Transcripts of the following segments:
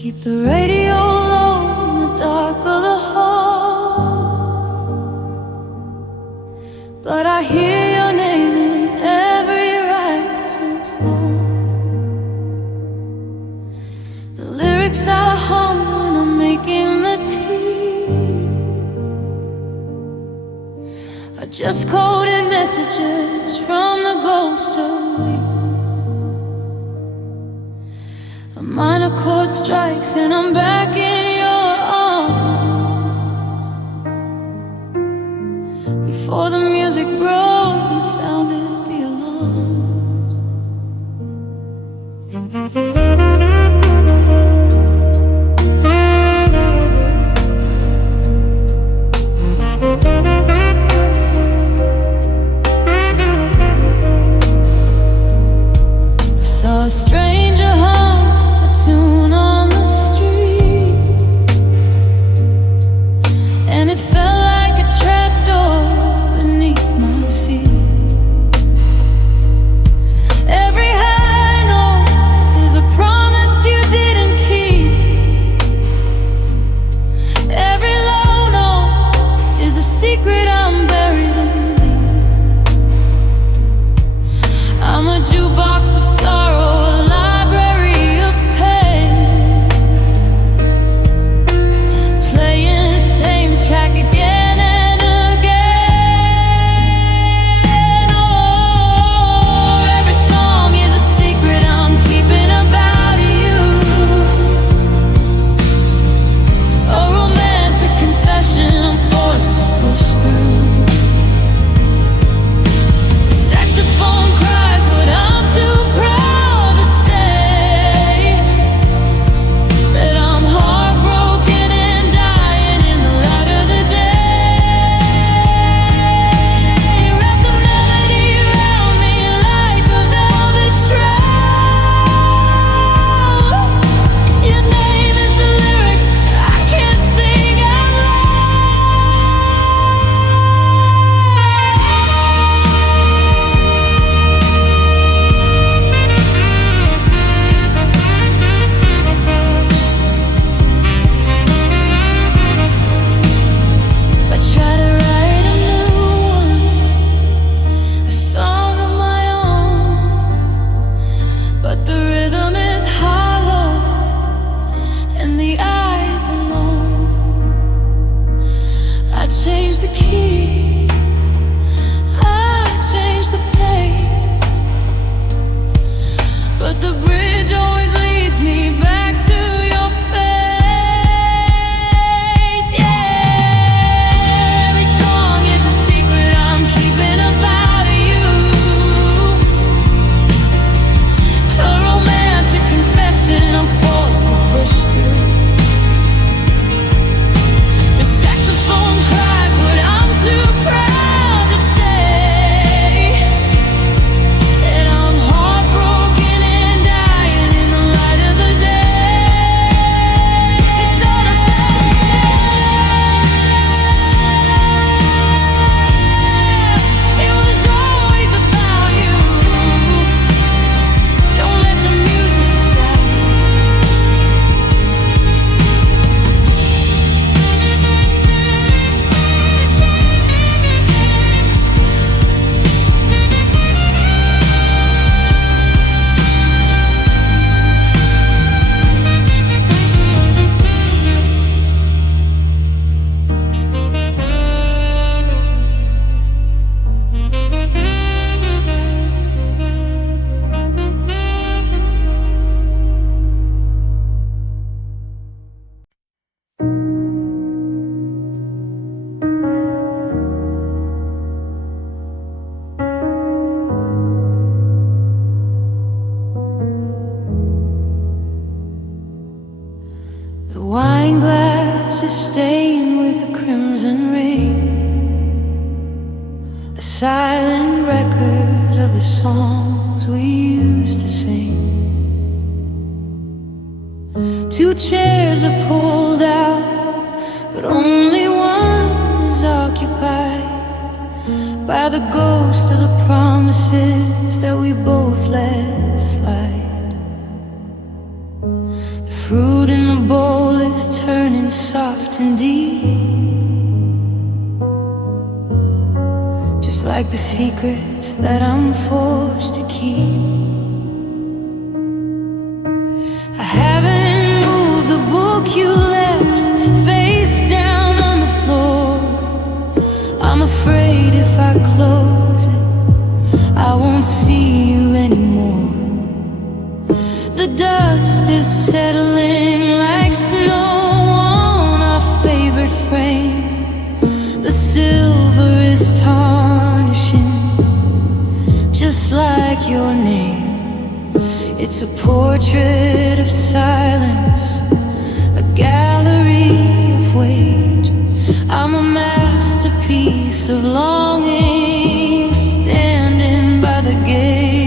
Keep the radio low in the dark of the hall, but I hear your name in every rise and fall. The lyrics I hum when I'm making the tea are just coded messages from the ghost of we. A minor chord strikes and I'm back in your arms. Before the music broke and sounded the alarms. I saw a stranger hum a tune on the street, and it felt like a trapdoor beneath my feet. Every high note is a promise you didn't keep. Every low note is a secret I'm buried in deep. I'm a jukebox of sorrow, a library of pain, playing the same track again and again. Oh, every song is a secret I'm keeping about you, a romantic confession I'm forced to push through. The saxophone cries what I'm too proud to say, that I'm heartbroken and dying in the light of the day. Wrap the melody around me like a velvet shroud. Your name is the lyric I can't sing out I try to write a new one, a song of my own, but the rhythm is hollow and the eyes alone. I change the key, I change the pace, but the bridge always leads me back to your face. Yeah, every song is a secret I'm keeping about you, a romantic confession I'm forced to push through. The saxophone cries what I'm too proud to say, that I'm heartbroken and dying in the light of the day. It's all about you. It was always about you. Don't let the music stop. The wine glass is stained with a crimson ring, a silent record of the songs we used to sing. Two chairs are pulled out, but only one is occupied by the ghost of the promises that we both let slide. The fruit in the bowl is turning soft and deep, just like the secrets that I'm forced to keep. I haven't moved the book you left face down on the floor. I'm afraid if I close it, I won't see you anymore. The dust is settling like snow on our favorite frame. The silver is tarnishing, just like your name. It's a portrait of silence, a gallery of weight. I'm a masterpiece of longing, standing by the gate.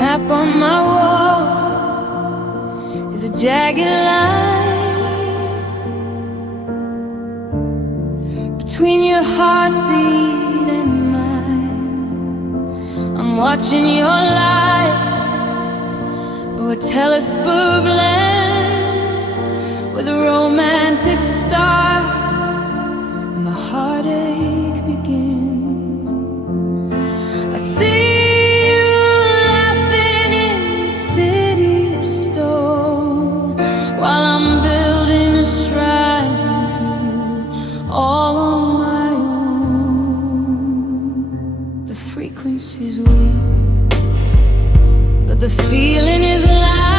map on my wall is a jagged line between your heartbeat and mine. I'm watching your life through a telescope lens with romantic stars, and the heartache begins. I see but the feeling is alive.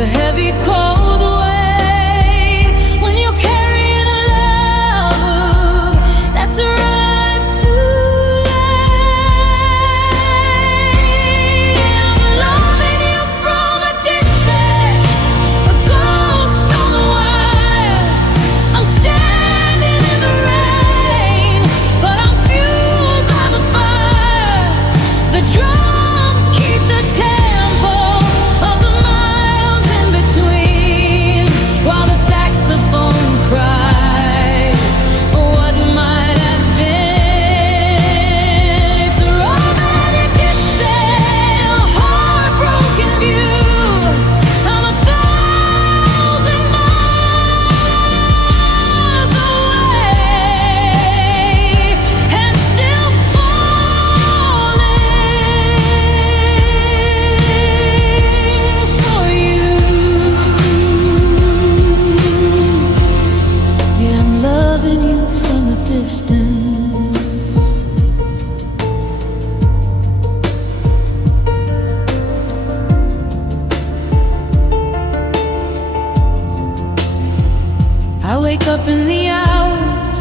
a heavy cold weight when you're carrying a love that's arrived too late. I'm loving you from a distance, a ghost on the wire. I'm standing in the rain, but I'm fueled by the fire. The drums keep the tempo of the miles in between, while the saxophone cries for what might have been. It's a romantic essay, a heartbroken view. I'm 1,000 miles away and still falling for you. Yeah, I'm loving you from a distance. I wake up in the hours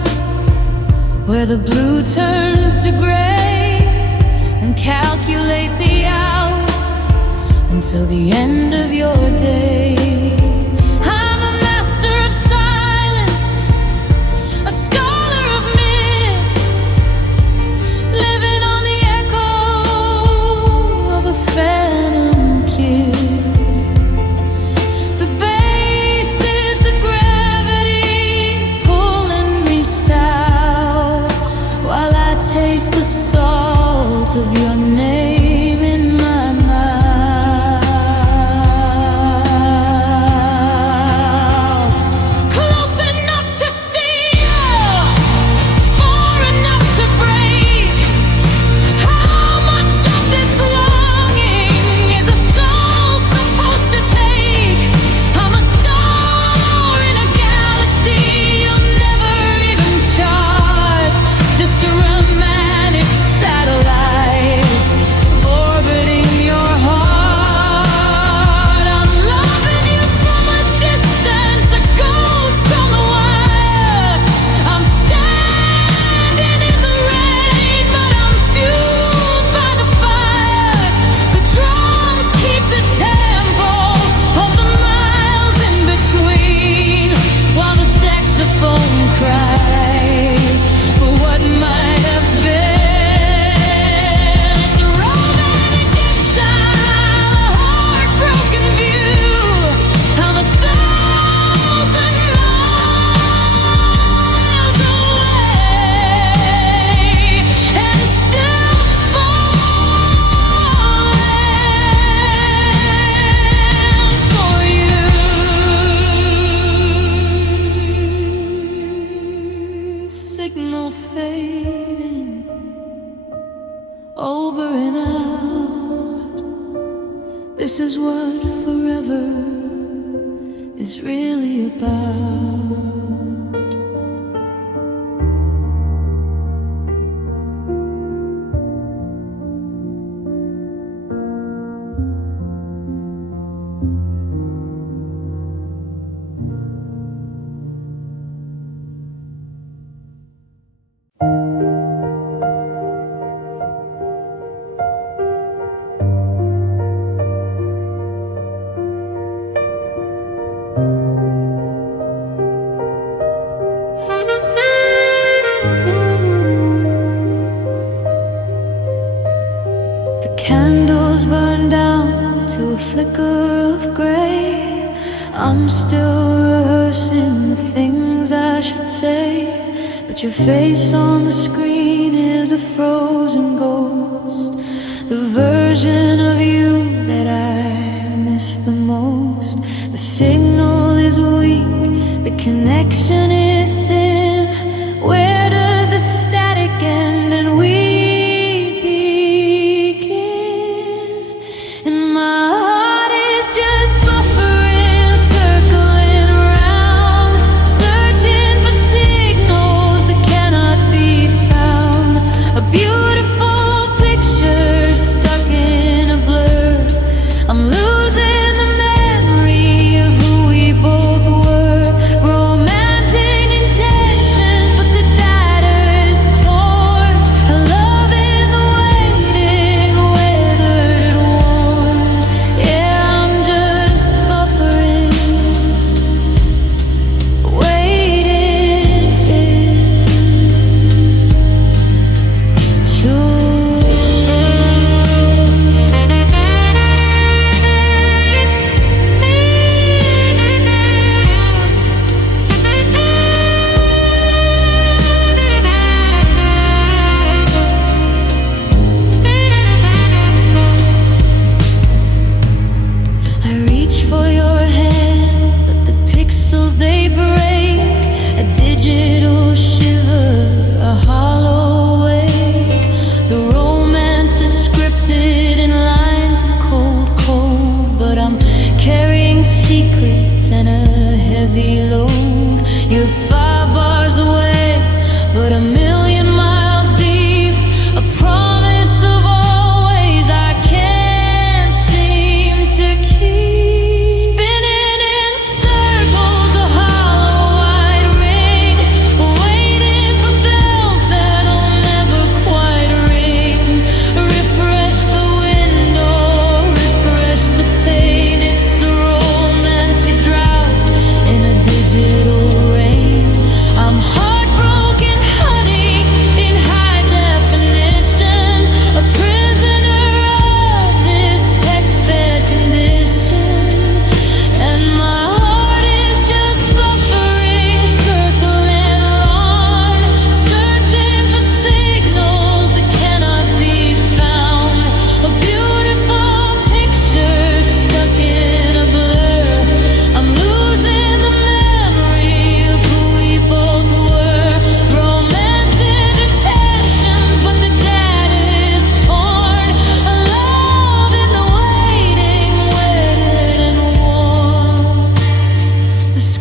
where the blue turns to gray and calculate the hours until the end of your day. I'm a master of silence, a scholar of myths, living on the echo of a phantom kiss. The bass is the gravity pulling me south, while I taste the salt of your name in my mouth. Close enough to see you, far enough to break. How much of this longing is a soul supposed to take? I'm a star in a galaxy you'll never even chart, just a romantic satellite orbiting your heart. I'm loving you from a distance, a ghost on the wire. I'm standing in the rain, but I'm fueled by the fire. The drums keep the tempo of the miles in between, while the saxophone cries for what might have been. It's a romantic exile, a heartbroken view. I'm 1,000 miles away and still falling for you. Signal fading, over and out. This is what forever is really about. The candles burn down to a flicker of gray. I'm still rehearsing the things I should say, but your face on the screen is a frozen ghost, the version of you that I miss the most. The signal is weak, the connection is thin. Where does the static end and we begin? And my heart is just buffering, circling around, searching for signals that cannot be found. A beautiful picture stuck in a blur. I'm losing the memory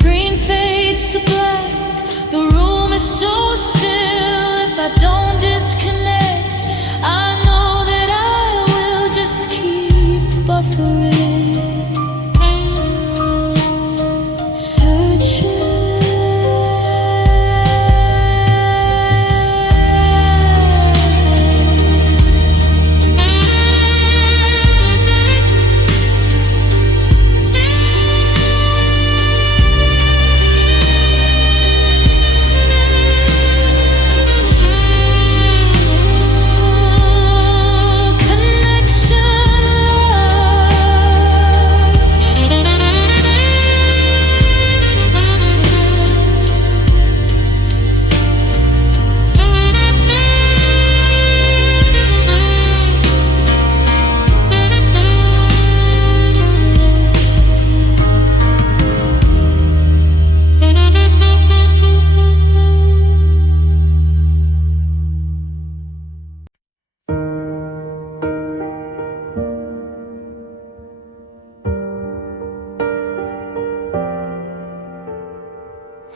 screen fades to black. The room is so still. If I don't disconnect, I know that I will just keep buffering.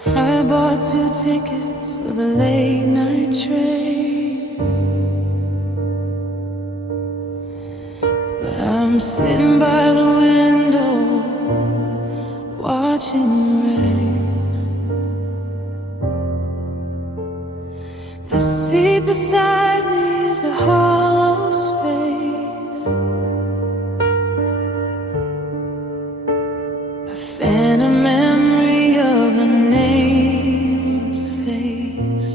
I bought 2 tickets for the late night train, but I'm sitting by the window watching the rain. The seat beside me is a hollow space, a phantom memory of a nameless face.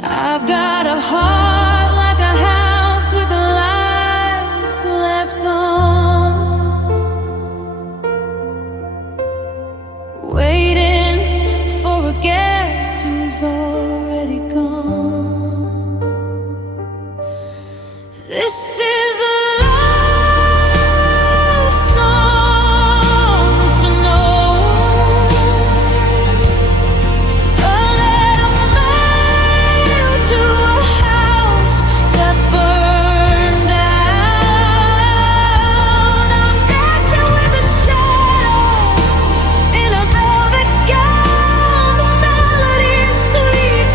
I've got a heart like a house with the lights left on, waiting for a guest who's already gone. This is a love song for no one, a letter mailed to a house that burned down. I'm dancing with a shadow in a velvet gown. The melody is sweet,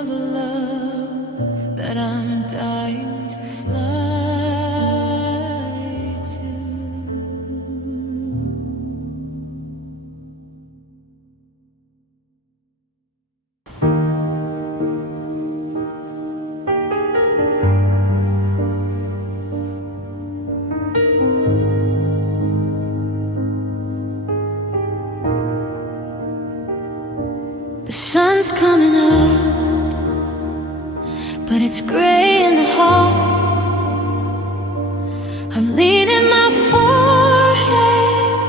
of a love that I'm dying to fly to. The sun's coming up, but it's gray in the hall. I'm leaning my forehead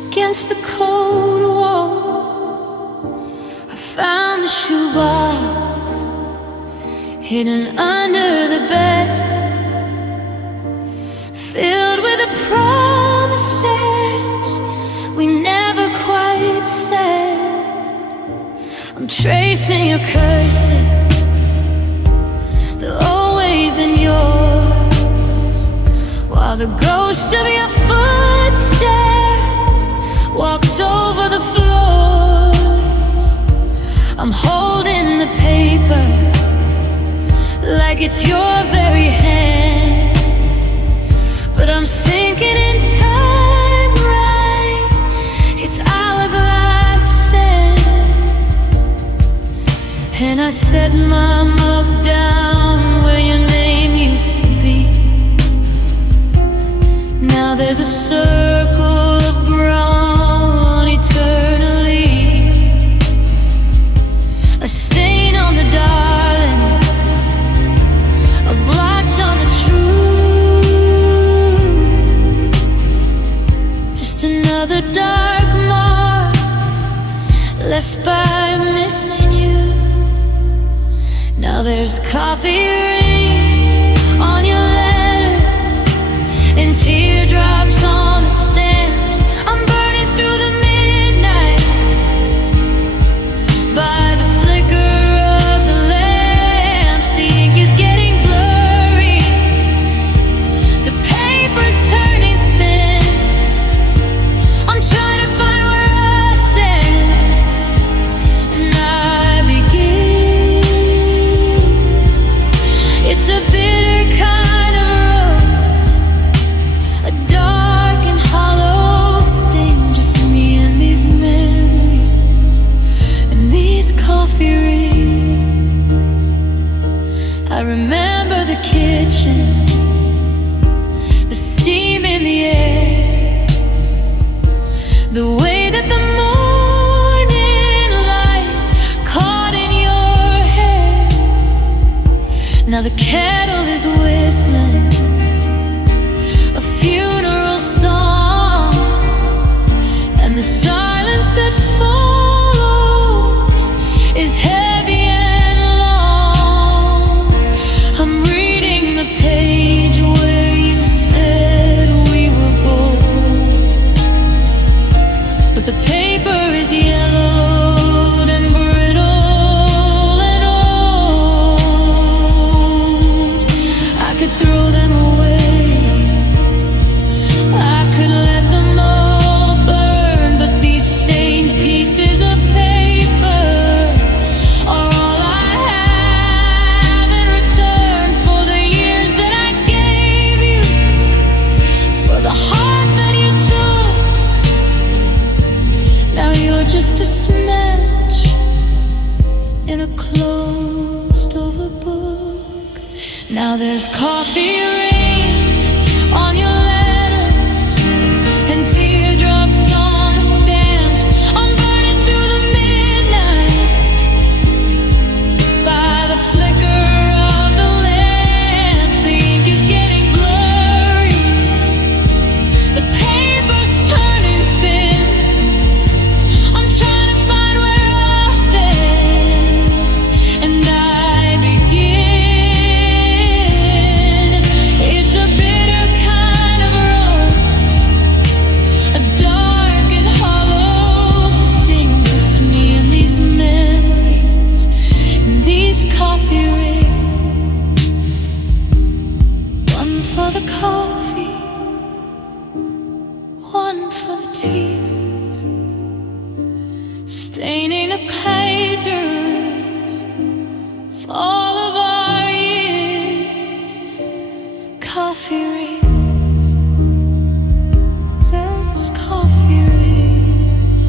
against the cold wall. I found the shoebox hidden under the bed, filled with the promises we never quite said. I'm tracing your curses, they're always in yours, while the ghost of your footsteps walks over the floors. I'm holding the paper like it's your very hand, but I'm sinking in time, right? It's hourglass sand. And I set my mug down where your name used to be. Now there's a circle of brown eternally, a stain on the darling, a blotch on the truth, just another dark mark left by missing you. Now there's coffee rings on your letters and teardrops on the stamps. I'm burning through the midnight by the flicker of the lamps. The ink is getting blurry, the paper's turning thin. I'm trying to find where I stand, and I begin. It's a bitter kind of roast, a dark and hollow sting. Just me and these memories and these coffee rings. I remember the kitchen, the steam in the air, the way that the morning light caught in your hair. Now the kettle is whistling a funeral song, and the silence that follows is heavy and long. I'm reading the page where you said we were bold, but the paper is yellowed and brittle and old. I could throw them away, I could let them all burn, but these stained pieces of paper are all I have in return for the years that I gave you, for the heart that you took. Now you're just a snatch in a closed over book. Now there's coffee rings on your letters and teardrops on the stamps. I'm burning through the midnight by the flicker of the lamps. The ink is getting blurry, the paper's turning thin. I'm trying to find where I stand, and I begin. It's a bitter kind of roast, a dark and hollow sting. Just me and these memories and these coffee rings. One for the coffee, one for the tears, staining the pages coffee rings, says coffee rings.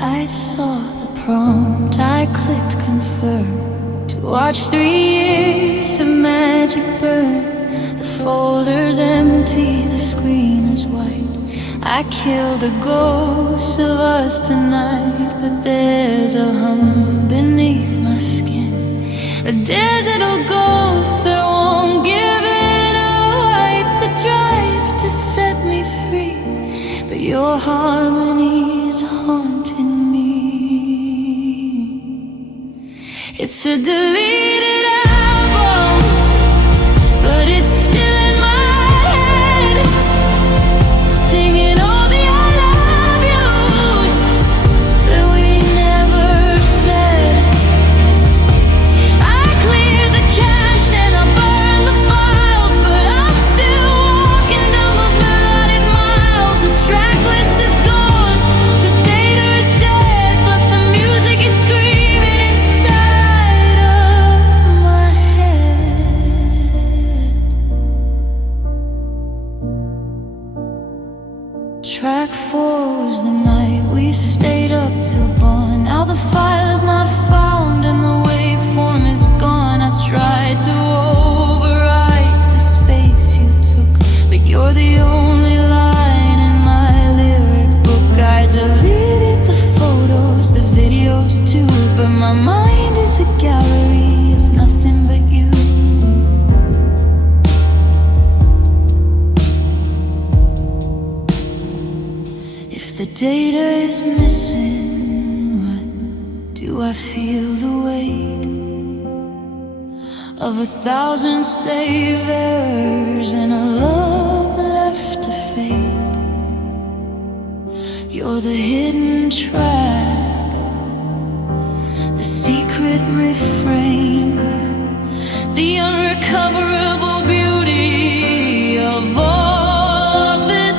I saw the prompt, I clicked confirm to watch 3 years of magic burn. The folder's empty, the screen is white. I killed the ghosts of us tonight, but there's a hum beneath my skin, a digital ghost that won't give in. I'll wipe the drive to set me free, but your harmony is haunting me. It's a deleted album, but it's still in my head, singing all the I love yous that we never said. I cleared the cache and I burned the files, but I'm still walking down those melodic miles. The track list is gone, the data is dead, but the music is screaming inside of my head. Track 4 was the night we stayed up till dawn. Now the file is not found and the waveform is gone. I tried to override the space you took, but you're the only line in my lyric book. I deleted the photos, the videos too, but my mind is a gallery of nothing but you. If the data is missing, what do I feel the weight of 1,000 savers and a love left to fade? You're the hidden trap, the secret refrain, the unrecoverable beauty of all of this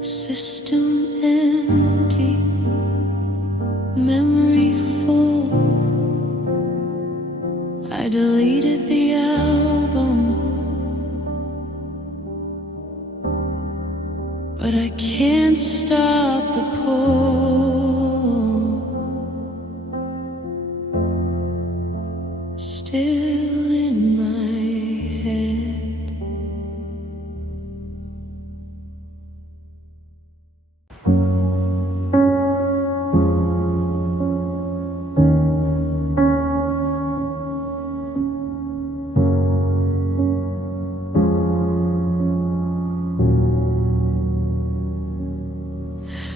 system empty, memory full. I deleted the album, but I can't stop the pull. Still in my head.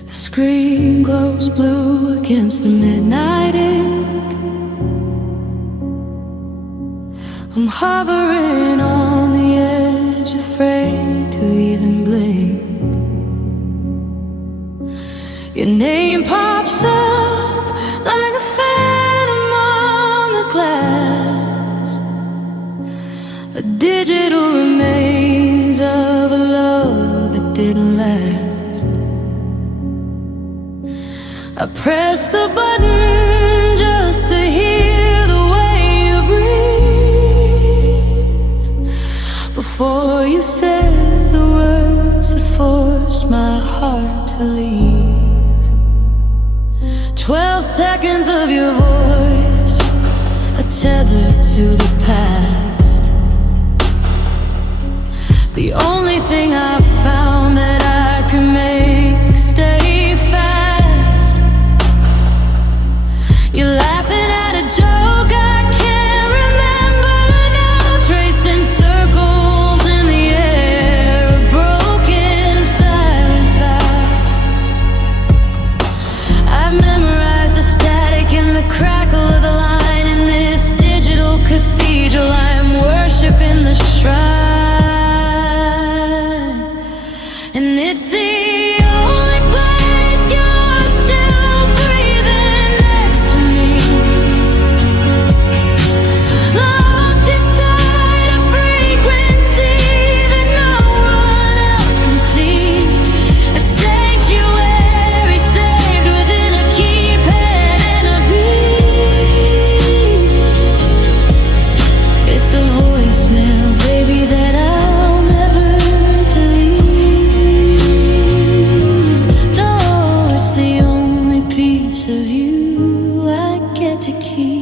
The screen glows blue against the midnight ink. I'm hovering on the edge, afraid to even blink. Your name pops up like a phantom on the glass, a digital remains of a love that didn't last. I press the button just to hear the way you breathe before you said the words that forced my heart to leave. 12 seconds of your voice, a tether to the past. The only thing I found that I could make stay fast. You're laughing at a joke I can't remember now, tracing circles in the air, a broken silent vow. I've memorized the static and the crackle of the line in this digital cathedral. I am worshiping the shrine, and it's the only place you're still breathing next to me, locked inside a frequency that no one else can see, a sanctuary saved within a keypad and a beat. It's the voicemail, baby, that I'll never delete. No, it's the only piece of you I get to keep.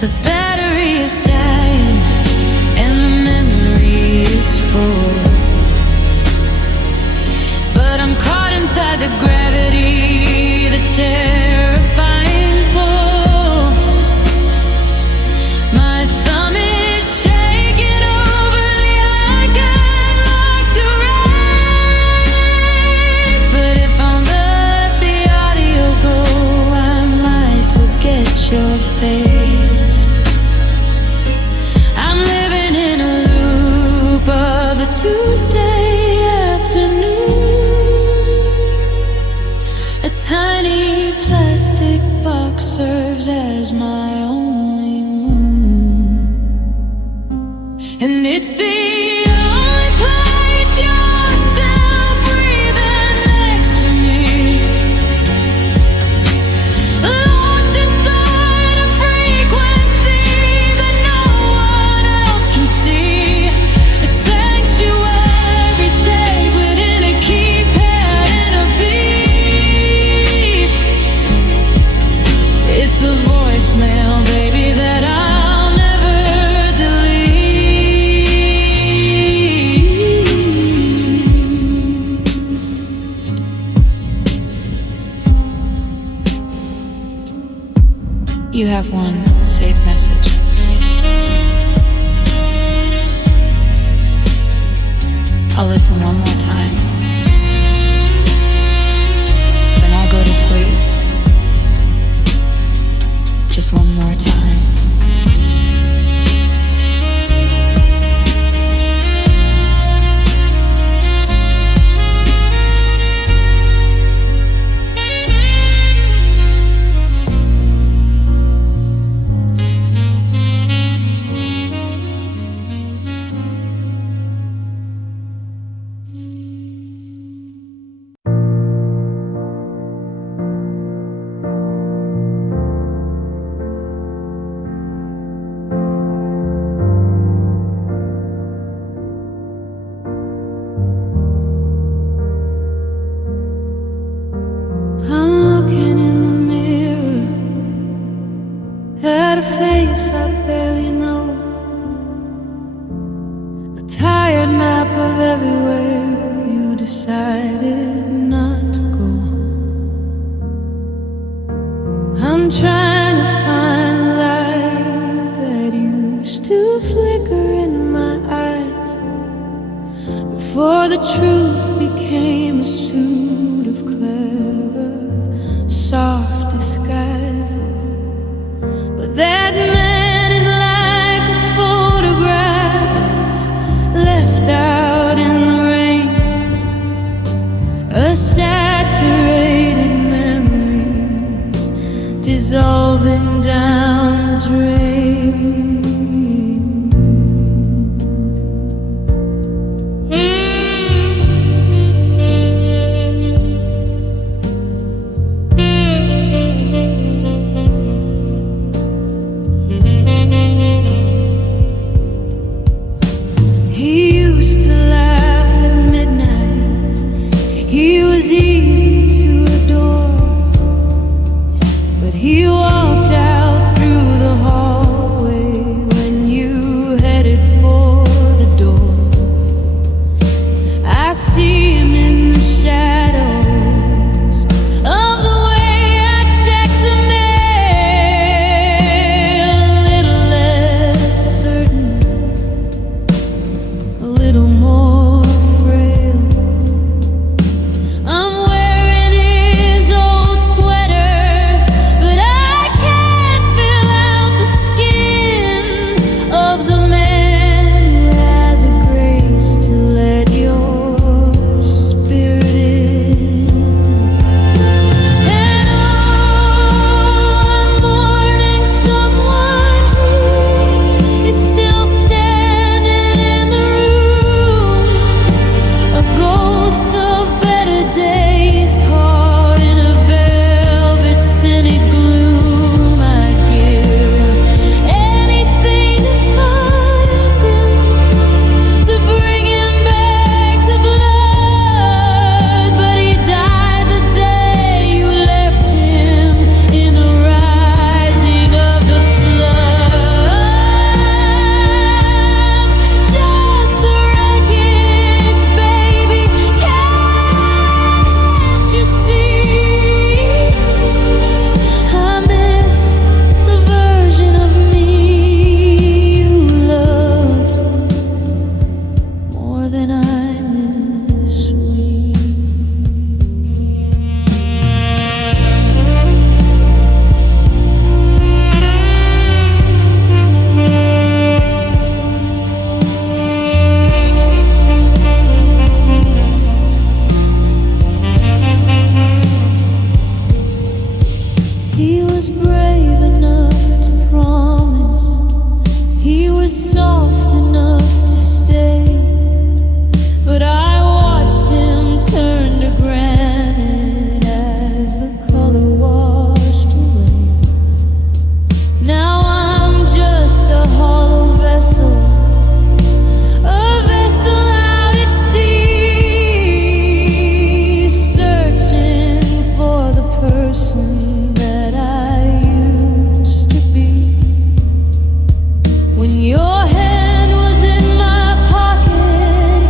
The battery is dying and the memory is full, but I'm caught inside the gravity, the terrifying pull. My thumb is shaking over the icon marked erase, but if I let the audio go, I might forget your face. I'm living in a loop of a Tuesday afternoon. A tiny plastic box serves as my only moon, and it's the only place you're still breathing next to me, locked inside a frequency that no one else can see, a sanctuary saved within a keypad and a beep. It's the voicemail, baby, that I'll never delete. You have one safe message. I'll listen one more time, then I'll go to sleep. Just one more time. I'm looking in the mirror at a face I barely know, a tired map of everywhere you decided not to go. I'm trying to find the light that used to flicker in my eyes before the truth became a suit of clever sarcasm. clouds rain. He used to laugh at midnight. He was easy to adore, but he walked out through the hallway when you headed for the door. I see him in the shadows of the way I check the mail. A little less certain, a little more frail. I'm wearing his old sweater, but I can't fill out the skin of the man who had the grace to let your spirit in. And I'm mourning someone who is still standing in the room, a ghost of better days caught in a velvet scented gloom. I'd give anything to find him, to bring him back to blood, but he died the day you left him in the rising of the flood. Just the wreckage, baby, can't you see? I miss the version of me you loved more than I miss we. He was brave enough to promise. He was soft enough to stay. But I watched him turn to granite as the color washed away. Now I'm just a hollow vessel, a vessel out at sea, searching for the person that I used to be. When your hand was in my pocket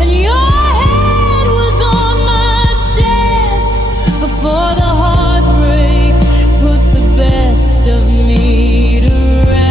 and your head was on my chest, before the heartbreak put the best of me to rest.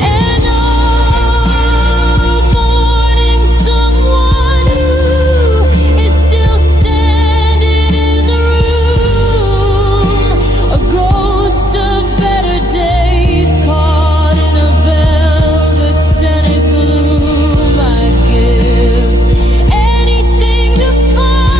And I'm mourning someone who is still standing in the room, a ghost of better days caught in a velvet scented gloom. I'd give anything to find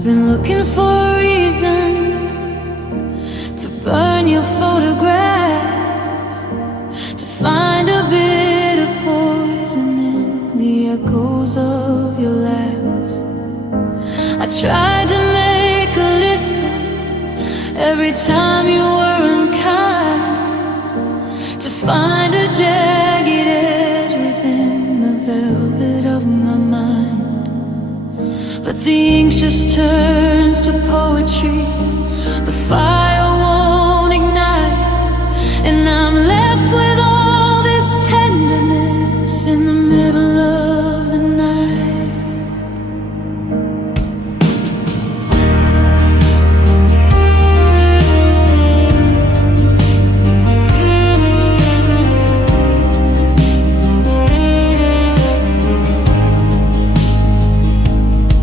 I've been looking for a reason to burn your photographs, to find a bit of poison in the echoes of your laughs. I tried to make a list of every time you were unkind, to find a jagged edge within the velvet of my mind. But the ink just turns to poetry, the fire won't ignite, and I'm left with all this tenderness in the middle of the night.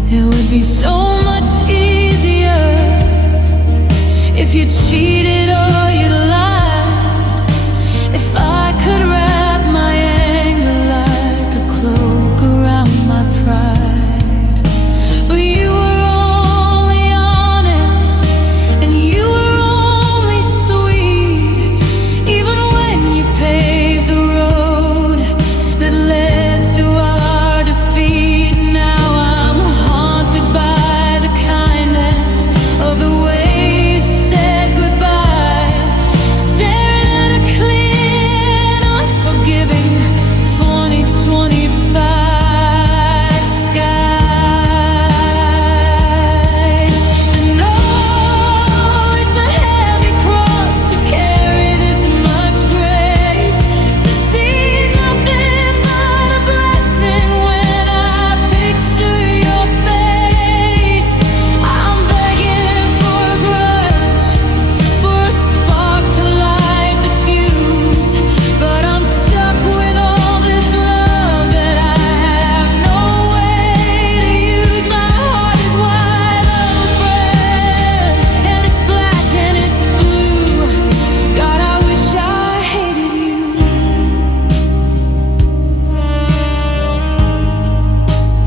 It would be so much easier if you cheated or you lied, if I could wrap my anger like a cloak around my pride. But you were only honest, and you were only sweet, even when you paved the road that led to our defeat. Now I'm haunted by the kindness of the way you said goodbye, staring at a clear, unforgiving 2025 sky. And oh, it's a heavy cross to carry this much grace, to see nothing but a blessing when I picture your face. I'm begging for a grudge, for a spark to light the fuse, but I'm stuck with all this love that I have no way to use. My heart is wide open, and it's black and it's blue. God, I wish I hated you.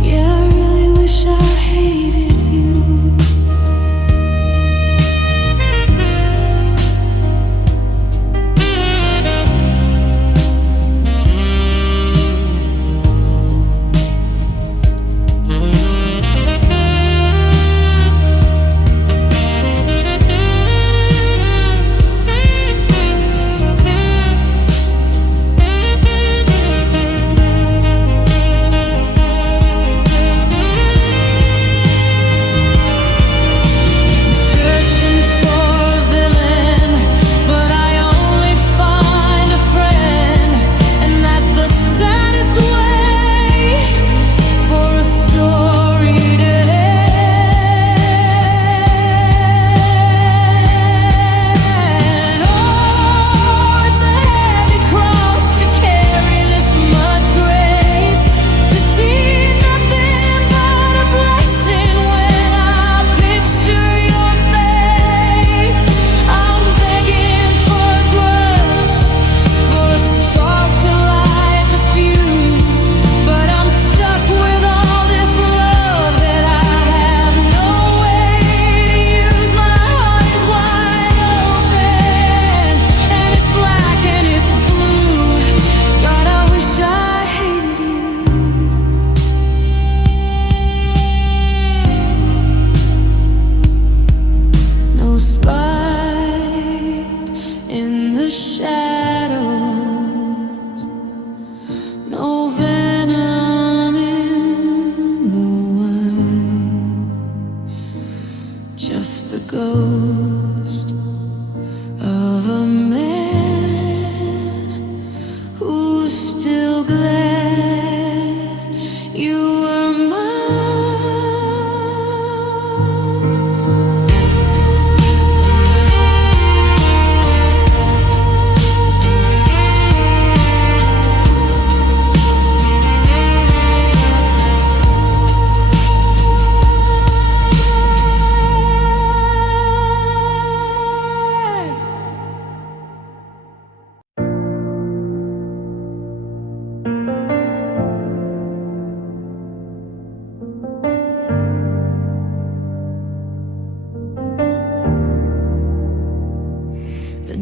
Yeah, I really wish I hated you. Searching for a villain, but I only find a friend, and that's the saddest way for a story to end. Oh, it's a heavy cross to carry this much grace, to see nothing but a blessing when I picture your face. I'm begging for a grudge, for a spark to light the fuse, but I'm stuck with all this love that I have no way to use. My heart is wide open, and it's black and it's blue. God, I wish I hated you. No spite in the shadows, no venom in the wine, just the ghost of a man who's still glad you were mine.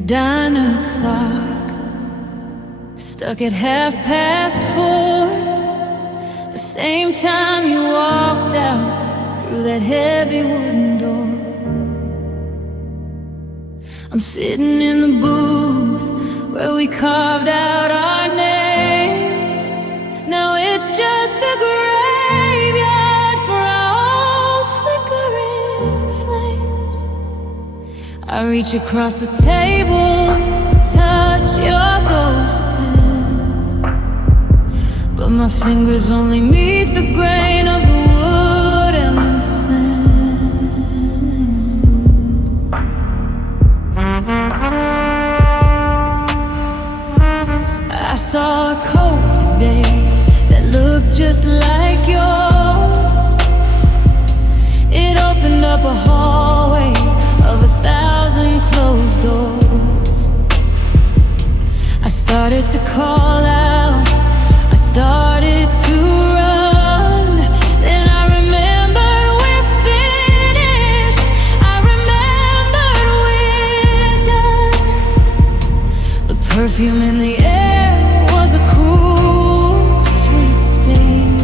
diner clock, stuck at 4:30, the same time you walked out through that heavy wooden door. I'm sitting in the booth where we carved out our names. Now it's just a graveyard for our old flickering flames. I reach across the table to touch your ghost hand, but my fingers only meet the grain of the wood and the sand. I saw a coat today that looked just like yours. It opened up a hallway of 1,000 closed doors. I started to call out, I started to run. Then I remembered we're finished, I remembered we're done. The perfume in the air was a cool, sweet stain,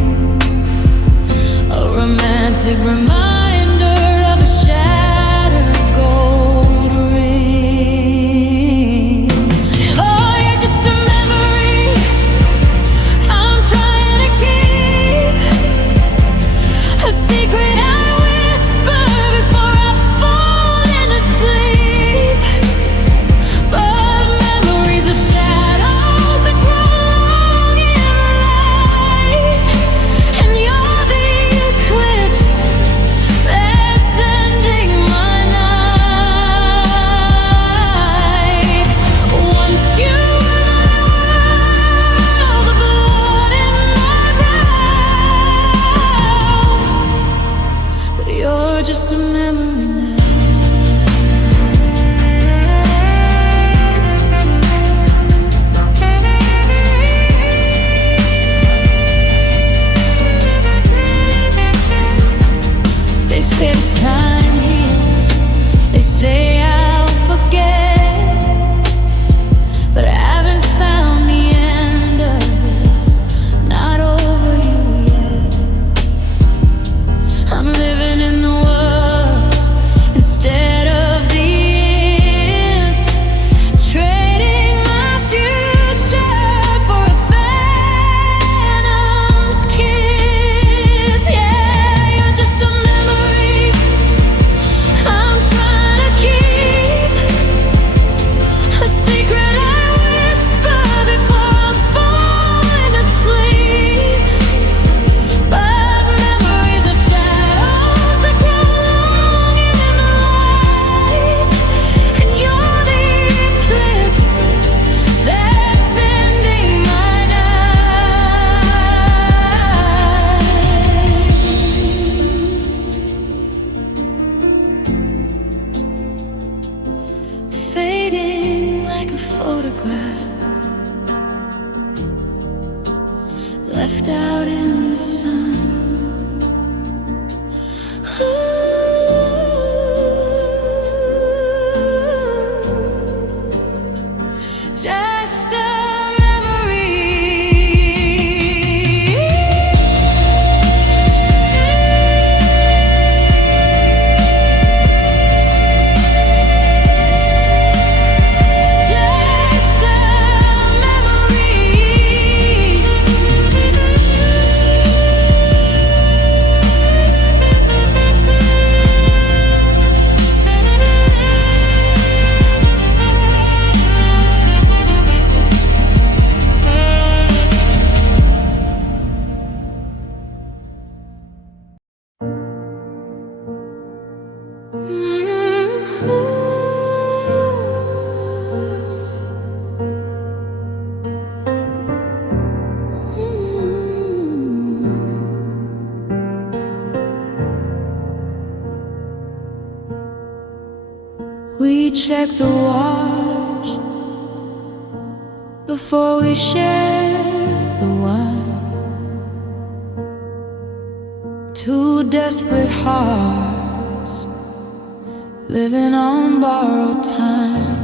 a romantic reminder of a shattered gold ring. Oh, you're just a memory I'm trying to keep, a secret I whisper before I fall into sleep. But memories are shadows that grow long in the light, and you're the eclipse that's ending my night. Once you were my world, the blood in my brow, but you're just a memory now. They say time heals, they say I'll forget, but I haven't found the end of this, not over you yet. I'm living in the words instead of the ends, trading my future for a phantom's kiss. Yeah, you're just a memory I'm trying to keep, a secret I whisper before I fall into sleep. But memories are shadows that grow long in the light, and you're the eclipse that's ending my night. Fading like a photograph, left out in the sun. Just a memory. Just a memory. We check the watch before we share the wine. Two desperate hearts living on borrowed time.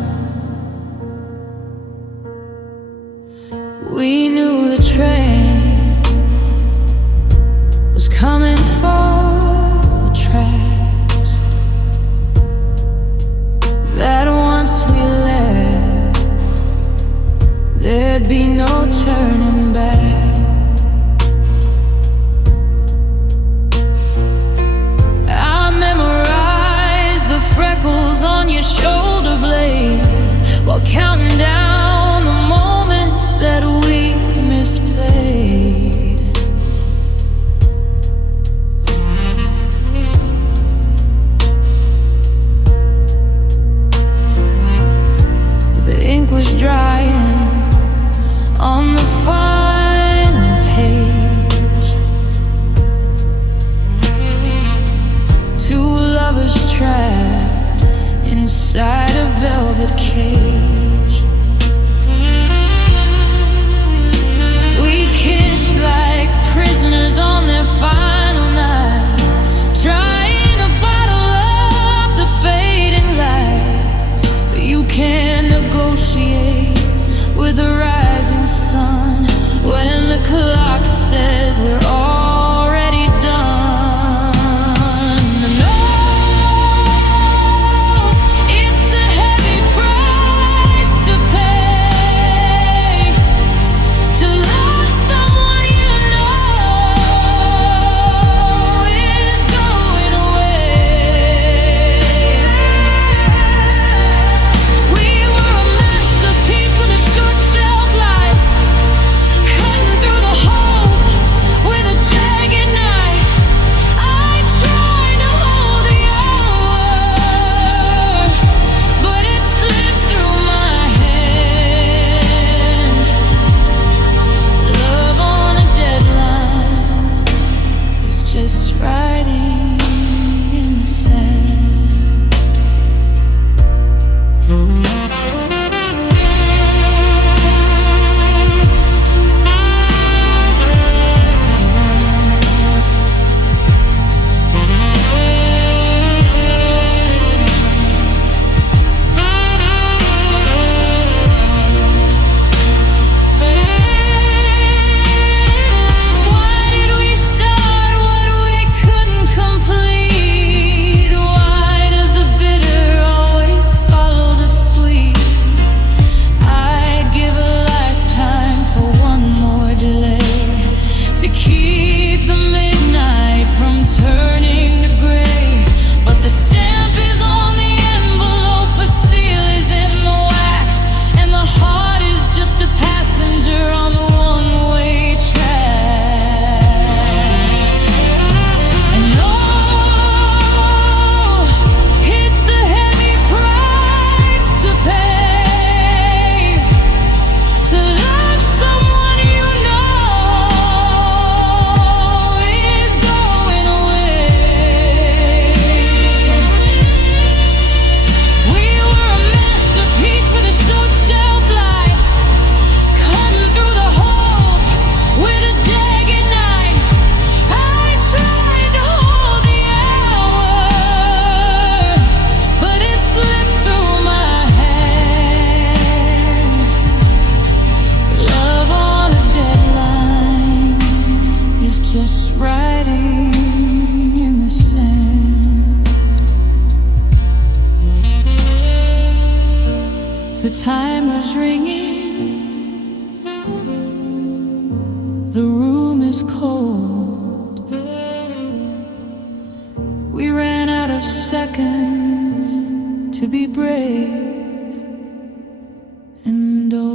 is ringing. The room is cold. We ran out of seconds to be brave and old.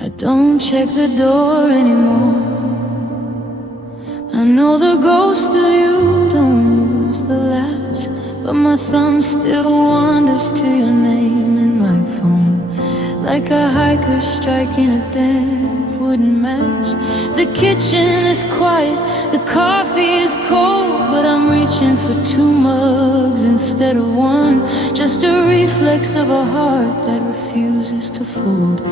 I don't check the door anymore. I know the ghost of you don't use the latch, but my thumb still wanders to your name in my phone, like a hiker striking a damp wooden match. The kitchen is quiet, the coffee is cold, but I'm reaching for 2 mugs instead of 1. Just a reflex of a heart that refuses to fold,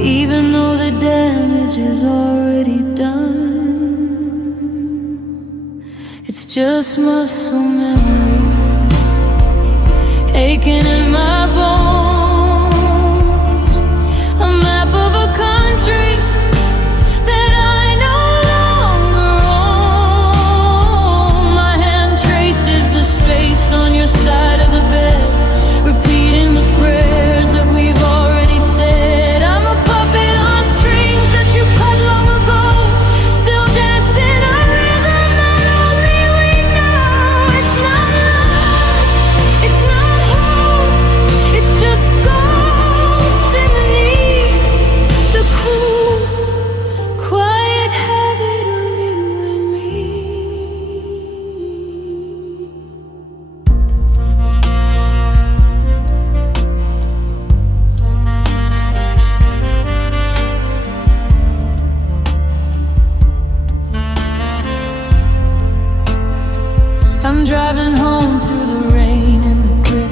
even though the damage is already done. It's just muscle memory aching in my bones. A map of a country that I no longer own. My hand traces the space on your side of the bed, repeating the prayers that we've already said. I'm a puppet on strings that you cut long ago, still dancing a rhythm that only we know. It's not love, it's not hope, it's just ghosts in the need. The cool, quiet habit of you and me. I'm driving home through the rain and the grit,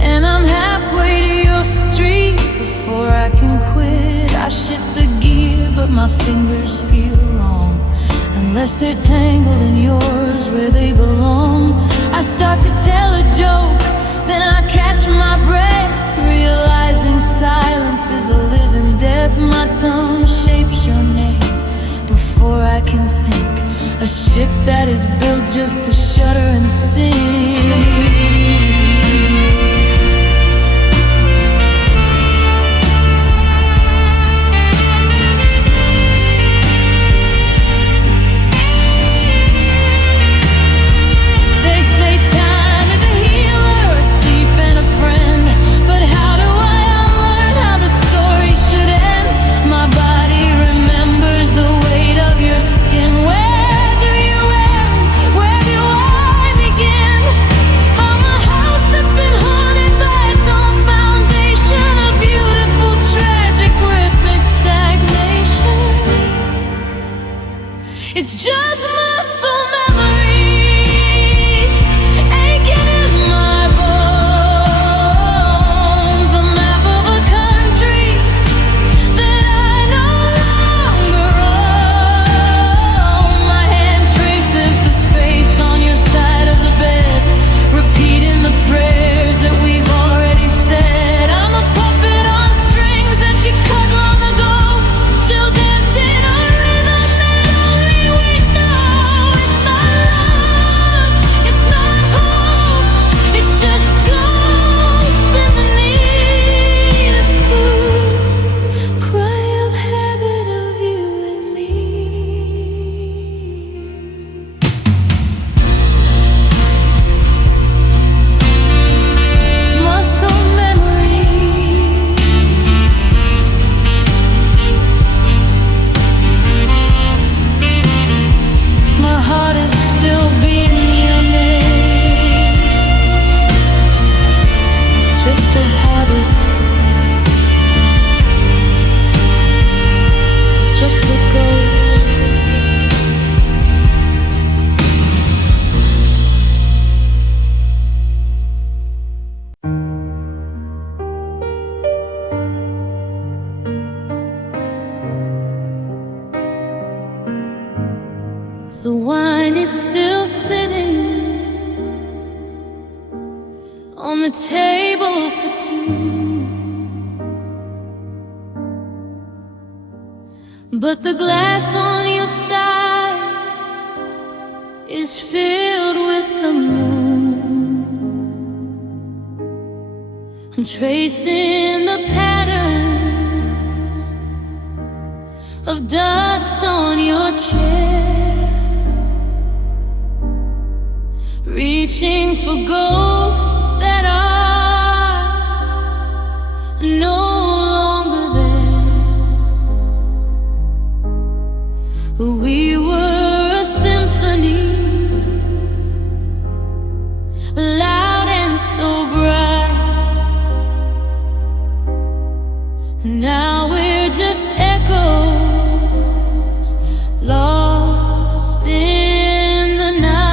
and I'm halfway to your street before I can quit. I shift the gear, but my fingers feel wrong, unless they're tangled in yours where they belong. I start to tell a joke, then I catch my breath, realizing silence is a living death. My tongue shapes your name before I can think. A ship that is built just to shudder and sing. They say time is a healer, a thief and a friend, but how do I unlearn how the story should end? My body remembers the weight of your skin. Where do you end? Where do I begin? I'm a house that's been haunted by its own foundation, a beautiful, tragic, rhythmic stagnation. It's just muscle memory aching in my bones. A map of a country that I no longer own. My hand traces the space on your side of the bed, repeating the prayers that we've already said. I'm a puppet on strings that you cut long ago, still dancing a rhythm that only we know. It's not love, it's not hope, it's just ghosts in the need. A cool, quiet habit of you and me. Muscle memory. My heart is still beating your name. Just a habit, just a ghost. The wine is still sitting on the table for two. But the glass on your side is filled with the moon. I'm tracing the patterns of dust on your chair, reaching for ghosts that are no longer there. We were a symphony, loud and so bright. Now we're just echoes, lost in the night.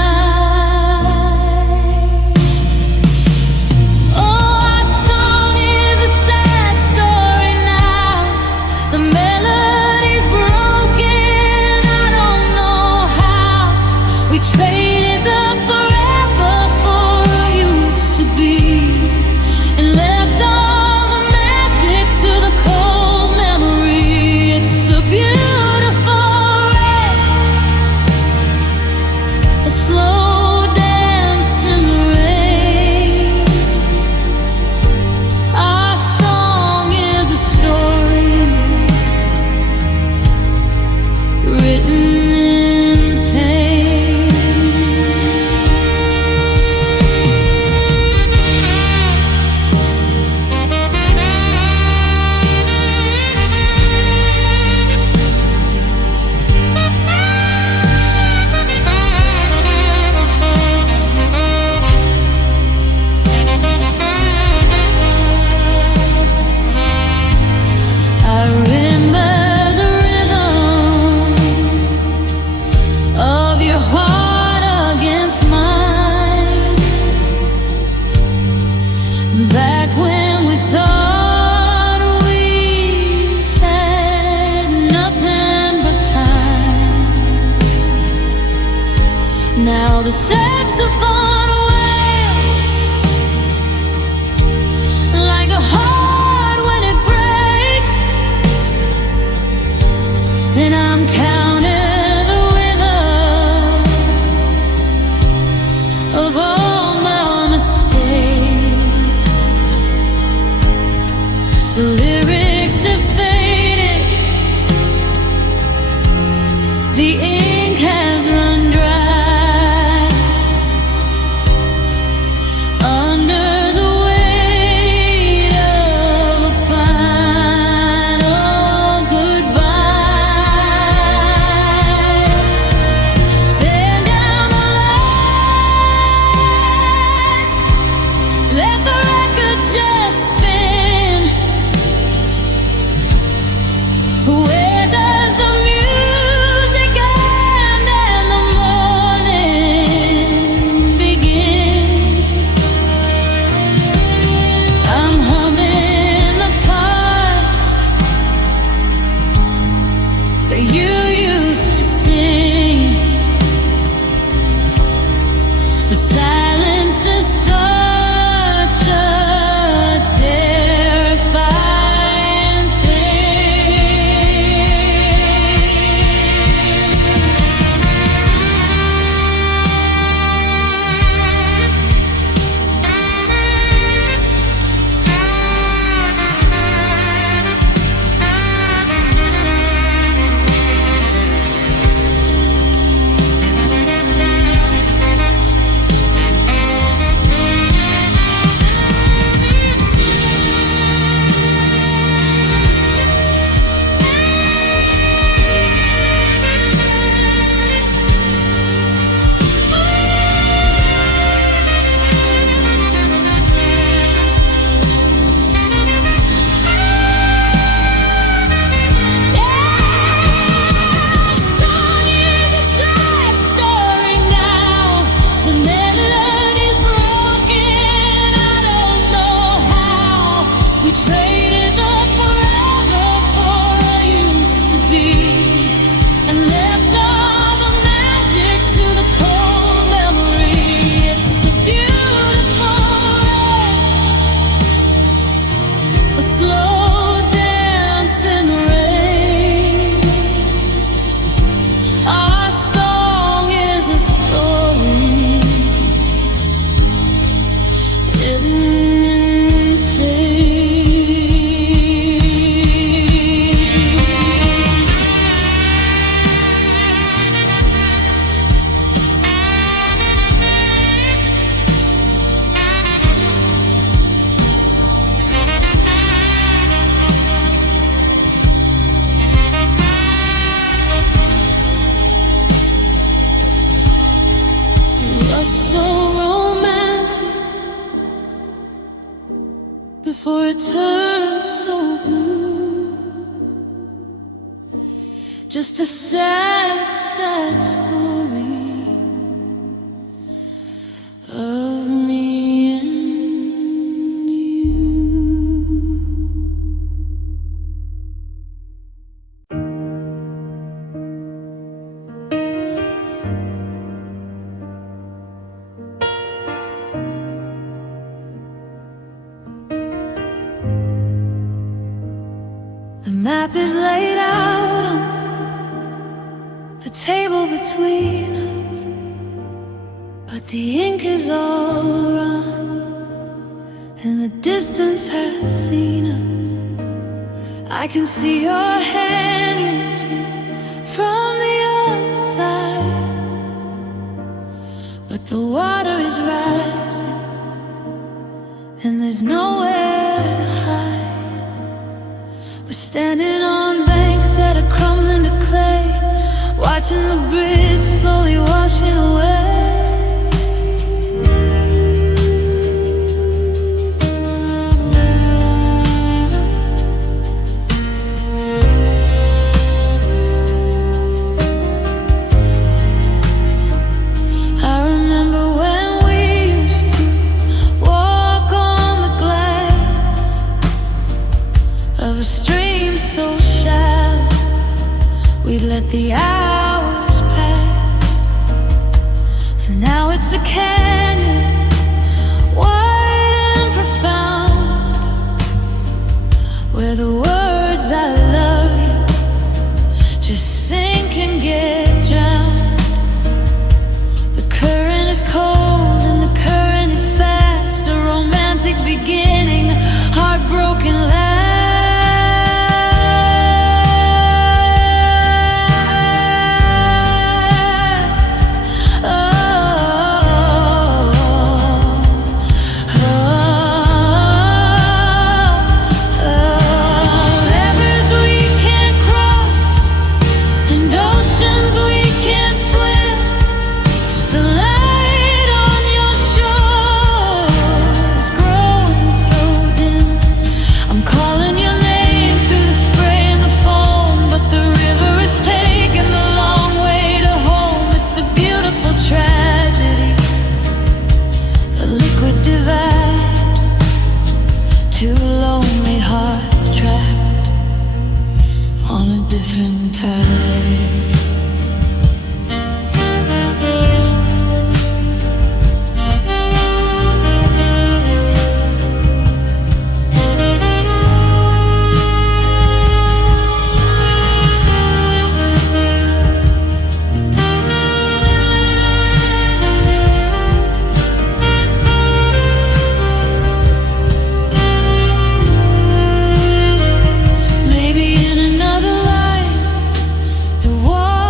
Oh, our song is a sad story now. The melody's broken, I don't know how. We traded the forever for a used to be, and left all the magic to the cold memory. It's a beautiful wreck, a slow dance in the rain. Our song is a story written in pain. I remember the rhythm of your heart against mine, back when we thought we had nothing but time. Now the saxophone wails like a heart when it breaks, and I'm counting the rhythm of all my mistakes. The lyrics have faded, the ink has run dry. Under the weight of a final goodbye, tear down the lights, let the record just spin. Where does the music end and the morning begin? I'm humming the parts that you used to sing. The silence is such a terrifying thing. just a sad, sad story of me and you. The map is laid out on the table between us, but the ink is all run, and the distance has seen us. I can see your handwriting from the other side, but the water is rising, and there's nowhere to hide. We're standing on banks that are crumbling to clay, watching the bridge slowly washing away. I remember when we used to walk on the glass of a stream so shallow, we'd let the hours pass, and now it's a canyon, wide and profound, where the words I love you just sink and get drowned. The current is cold and the current is fast, a romantic beginning, heartbroken last. Rivers we can't cross and oceans we can't swim. The light on your shore is growing so dim. I'm calling your name through the spray and the foam, but the river is taking the long way to home. It's a beautiful tragedy, a liquid divide, two lonely hearts trapped on a different tide. Maybe in another life, the war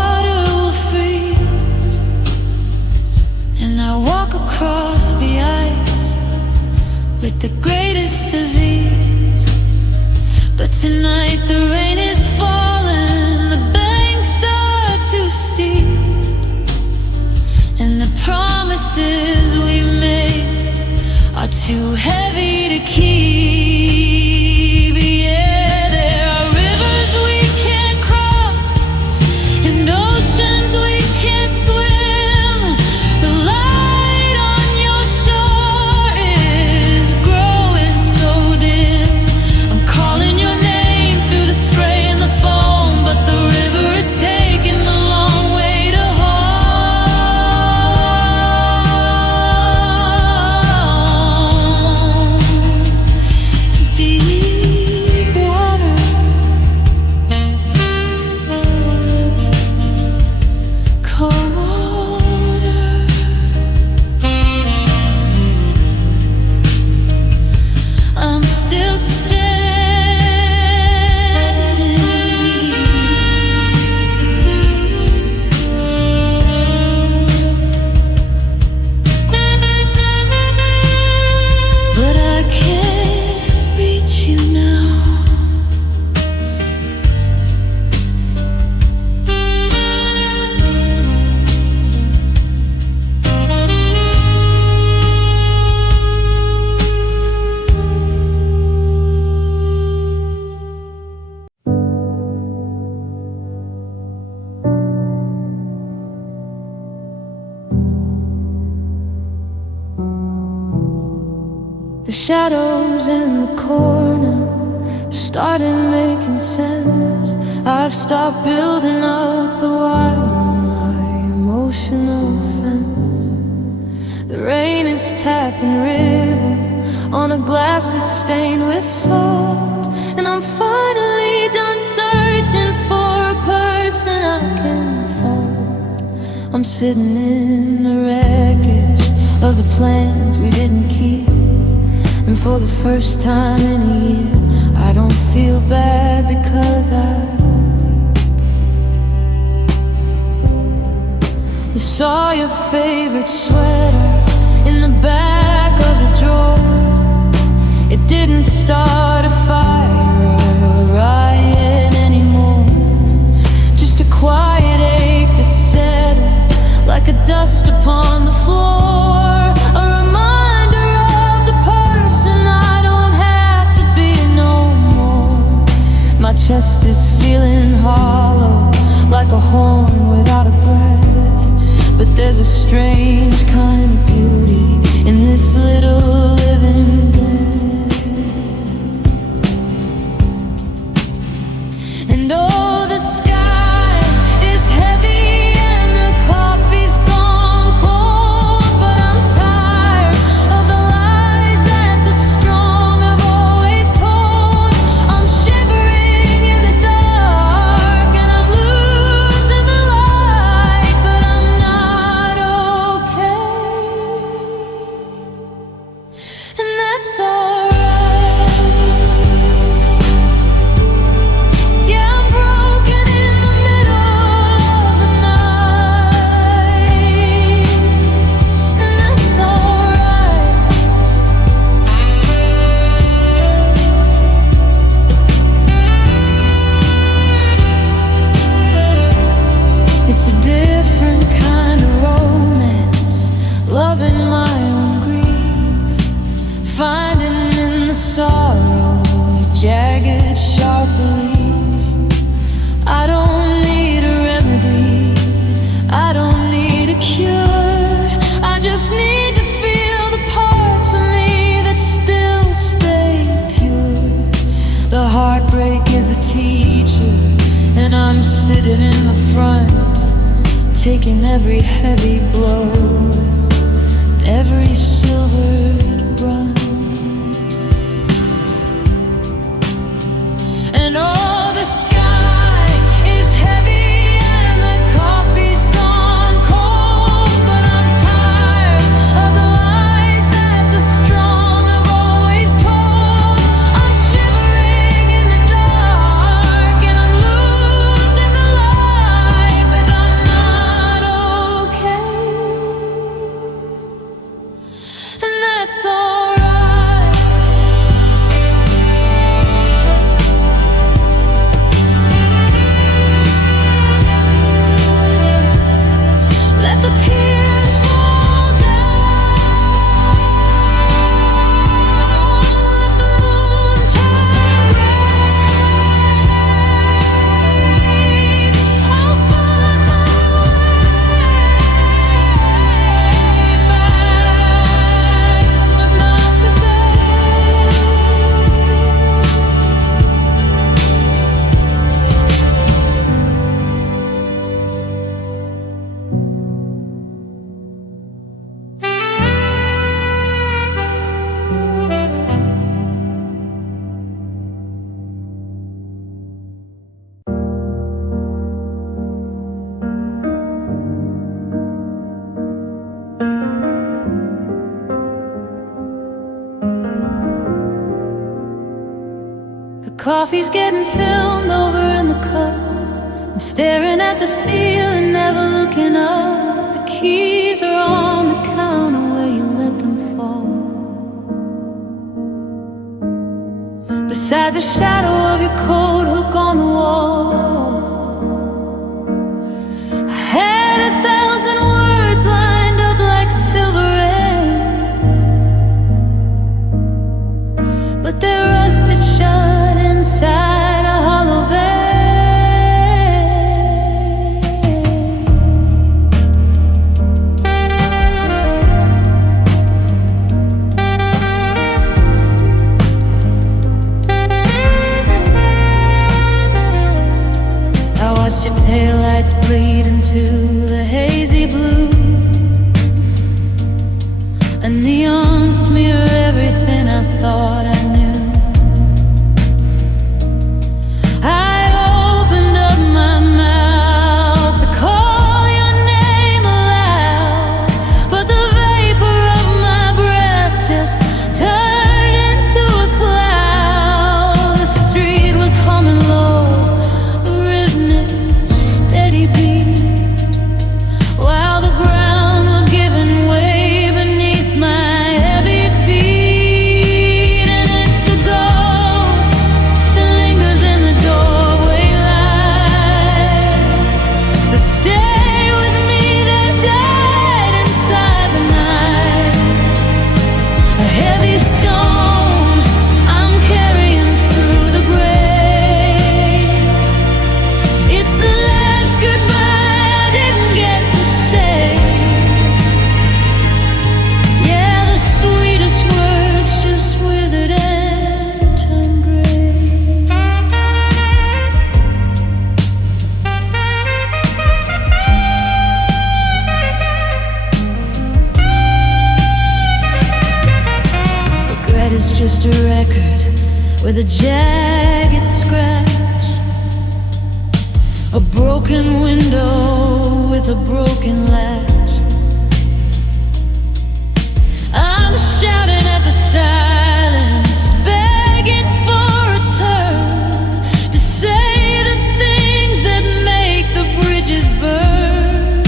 shadows in the corner started making sense. I've stopped building up the wire on my emotional fence. The rain is tapping rhythm on a glass that's stained with salt, and I'm finally done searching for a person I can fold. I'm sitting in the wreckage of the plans we didn't keep, and for the first time in a year I don't feel bad because you saw your favorite sweater in the back of the drawer. It didn't start a fire or a riot anymore, just a quiet ache that settled like a dust upon the floor. A reminder of the person I don't have to be no more. My chest is feeling hollow like a horn without a breath, but there's a strange kind of beauty in this little living death. And oh, the sky is heavy and the coffee's gone cold, but I'm tired of the lies that the strong have always told. I'm shivering in the dark and I'm losing the light, but I'm not okay, and that's alright. Yeah, I'm broken in the middle of the night, and that's alright. It's a different kind of romance, loving my own grief, finding in the sorrow a jagged, sharp relief. I don't need a remedy, I don't need a cure, I just need to feel the parts of me that still stay pure. The heartbreak is a teacher, and I'm sitting in the front, taking every heavy blow, every silvered brunt. And oh, the sky is heavy and the coffee's gone cold, but I'm tired of the lies that the strong have always told. I'm shivering in the dark and I'm losing the light, but I'm not okay, and that's alright. Let the tears fall down, let the moon turn gray. I'll find my way back, but not today. The coffee's getting filmed over in the cup. I'm staring at the ceiling, never looking up. The keys are on the counter where you let them fall, beside the shadow of your coat hook on the wall. I had 1,000 words lined up like silver rain, but they're rusted shut inside a hollow vein. watched your taillights bleed into the hazy blue. A neon smear everything I thought I knew. I opened up my mouth to call your name aloud, but the vapor of my breath just turned into a cloud. The street was humming low, a rhythmic, steady beat, while the ground was giving way beneath my heavy feet. And it's the ghost that lingers in the doorway light, the stay with me that died inside the night. A heavy stone I'm carrying through the grave. It's the last goodbye I didn't get to say. Yeah, the sweetest words just withered and turned gray. Regret is just a record with a jagged scratch, a broken window with a broken latch. I'm shouting at the silence, begging for a turn, to say the things that make the bridges burn.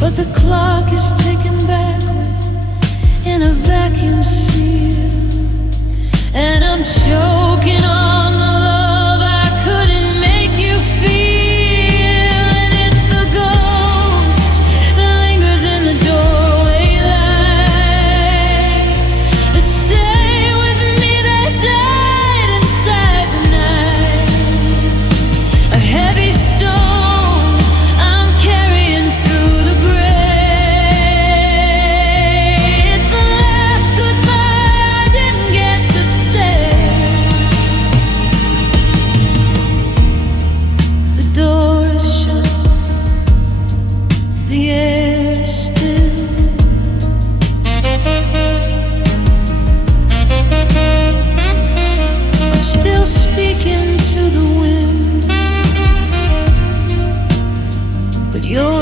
But the clock is ticking backward in a vacuum seal, and I'm choking on the love I couldn't make you feel. And it's the ghost that lingers in the doorway light, the stay with me that died inside the night. A heavy stone I'm carrying through the grave. It's the last goodbye I didn't get to say. The door is shut, the air is still. I'm still speaking to the wind, but you're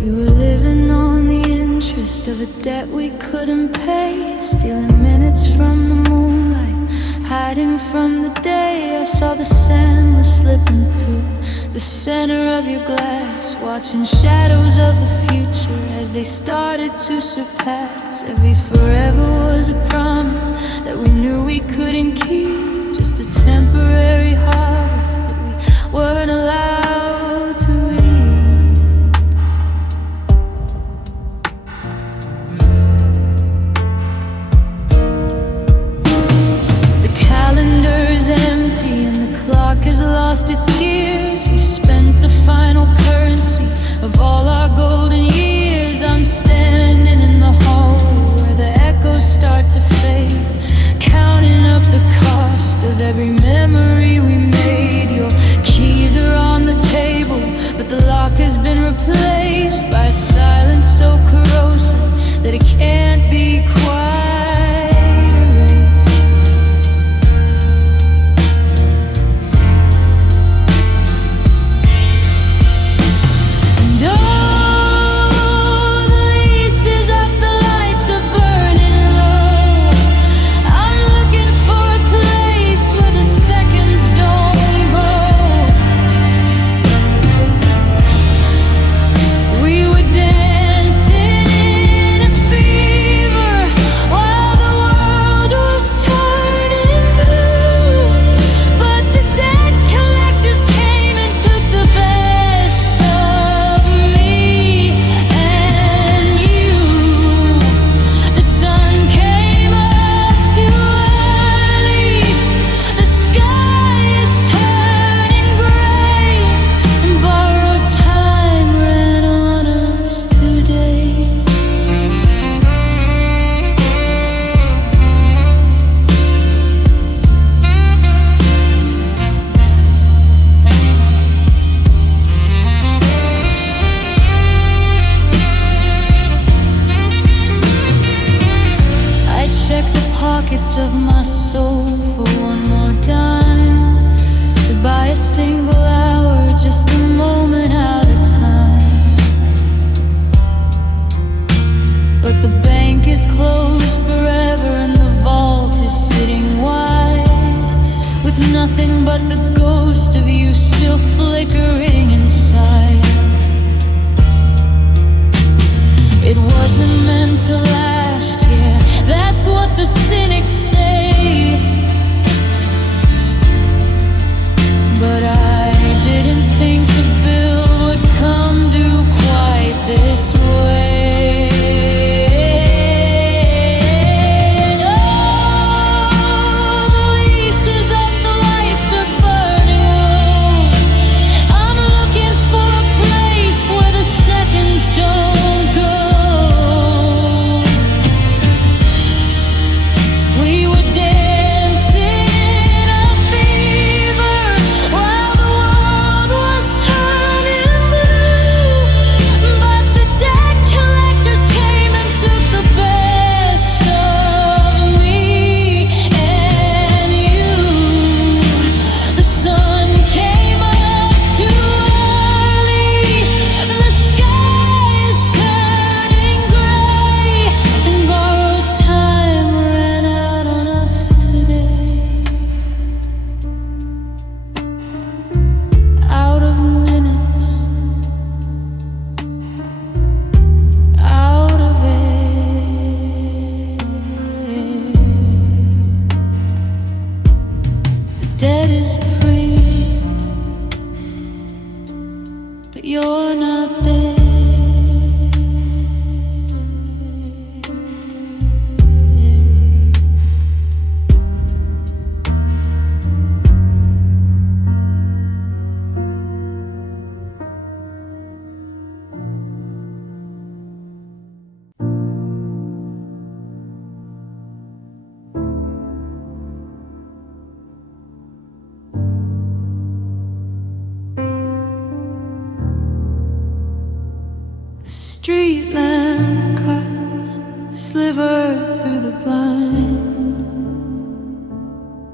We were living on the interest of a debt we couldn't pay, stealing minutes from the moonlight, hiding from the day. I saw the sand was slipping through the center of your glass, watching shadows of the future as they started to surpass. Every forever was a promise that we knew we couldn't keep, just a temporary harvest that we weren't allowed to reap. The calendar is empty and the clock has lost its gears. We spent the final currency of all our golden years. I'm standing in the hallway where the echoes start to fade, counting up the cost of every memory we made. Your keys are on the table, but the lock has been replaced by a silence so corrosive that it can't be quite erased. And oh, the leases up, the lights are burning low. I'm looking for a place where the seconds don't go. We were dancing in a field. of my soul for one more dime, to buy a single hour, just a moment out of time. But the bank is closed forever and the vault is sitting wide, with nothing but the ghost of you still flickering inside. It wasn't meant to last, yeah, that's what the cynics say. But I didn't think the bill would come due quite this way. And oh, the leases of the lights are burning low. I'm looking for a place where the seconds don't go. We were dancing in a fever while the world was turning blue. But the debt collectors came and took the best of me and you. The sun came up too early, the sky is turning gray, and borrowed time ran out on us today. Out of minutes, out of it. The debt is paid, but you're not there. The street lamp cuts a sliver through the blind,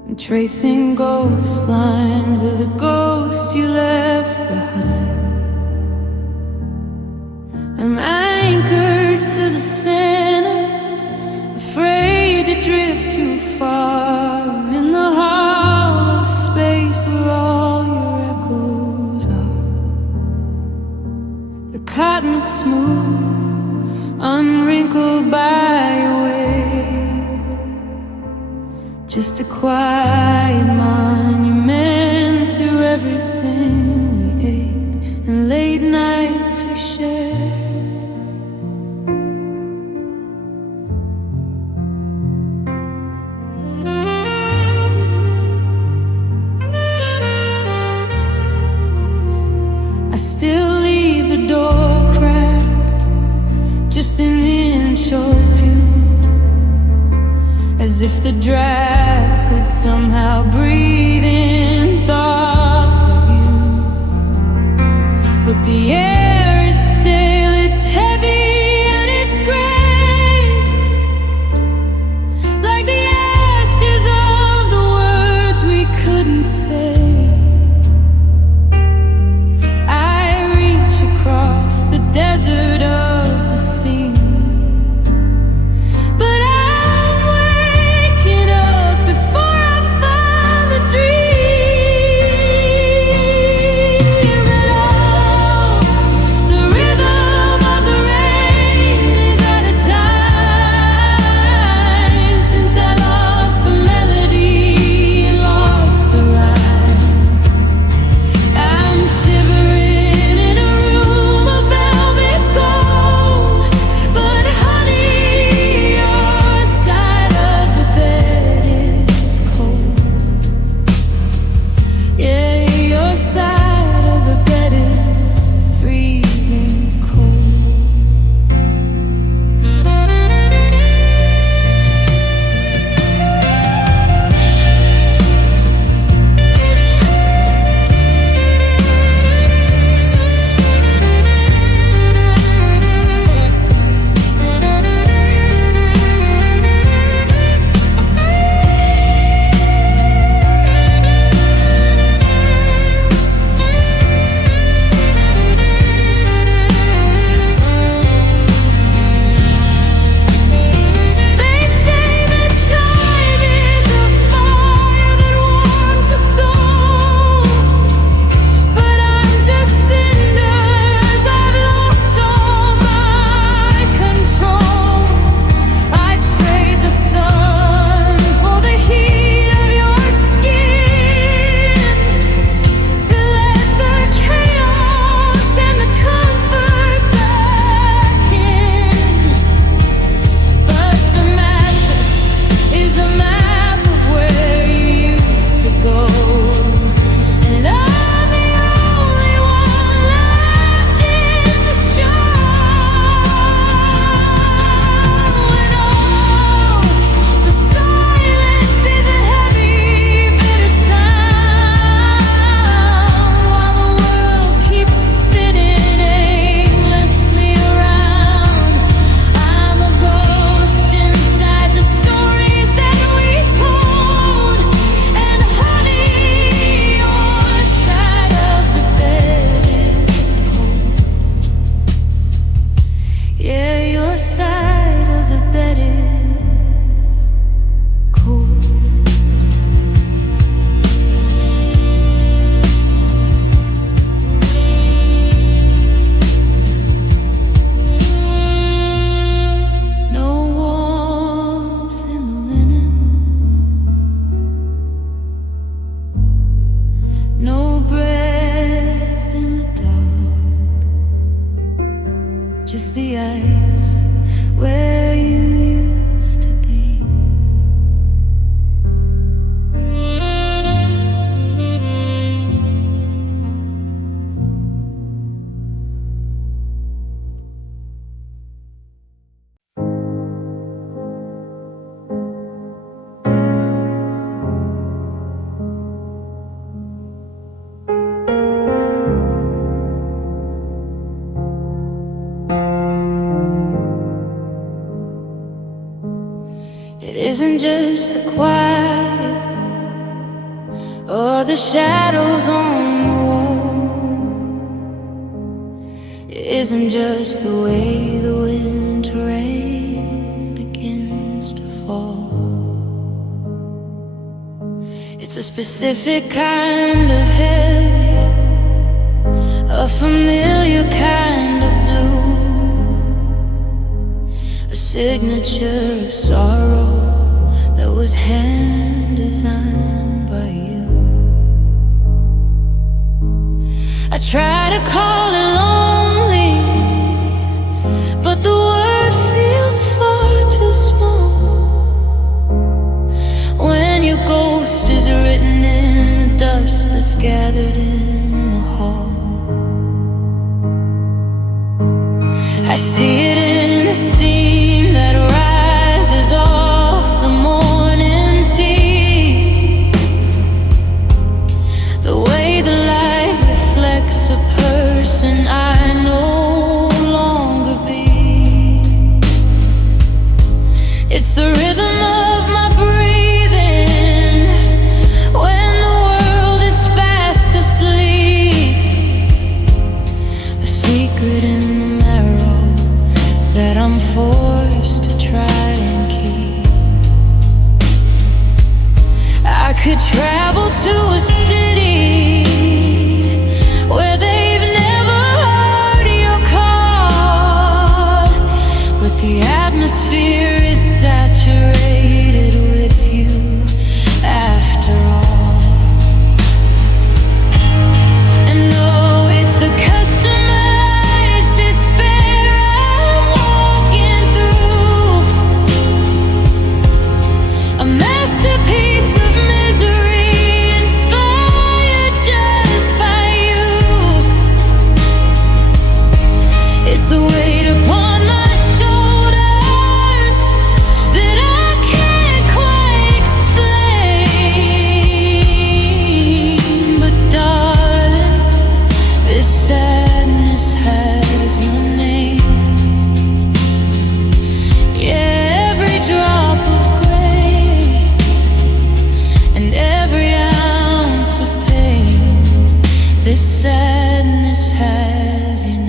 and tracing ghost lines of the ghost you left behind. I'm anchored to the center, afraid to drift too far in the hollow space where all your echoes are. The cotton smooth, unwrinkled by a wave, just a quiet monument to everything we ate and late nights we shared. I still leave the door cracked, just an inch or two, as if the draft could somehow breathe in thoughts of you. But the air is stale, it's heavy and it's gray, like the ashes of the words we couldn't say. Across the desert of the sea, but I'm waking up before I find the dream. the ice where you used to be. It isn't just the quiet or the shadows on the wall. It isn't just the way the winter rain begins to fall. It's a specific kind of heavy, a familiar kind of blue, a signature of sorrow that was hand designed by you. I try to call it lonely, but the word feels far too small when your ghost is written in the dust that's gathered in the hall. I see it in the steam that rises off the morning tea, the way the light reflects a person I no longer be. It's the rhythm of my breathing when the world is fast asleep, a secret in the marrow that I'm forced to try and keep. I could travel to a city where they've never heard your call, but the atmosphere is saturated with you after all. And though it's a customized despair I'm walking through, a masterpiece of misery inspired just by you. It's a weight upon my shoulders that I can't quite explain. But darling, this sadness has your name. Yeah, every drop of gray and every ounce of pain, this sadness has your name.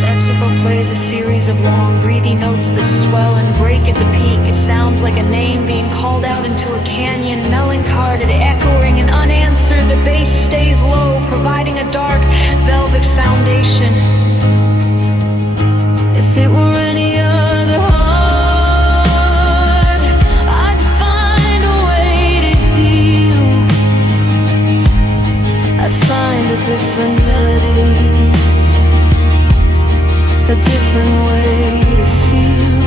Saxophone plays a series of long, breathy notes that swell and break at the peak. It sounds like a name being called out into a canyon, melancholy, echoing and unanswered. The bass stays low, providing a dark, velvet foundation. If it were any other heart, I'd find a way to heal. I'd find a different melody, a different way to feel.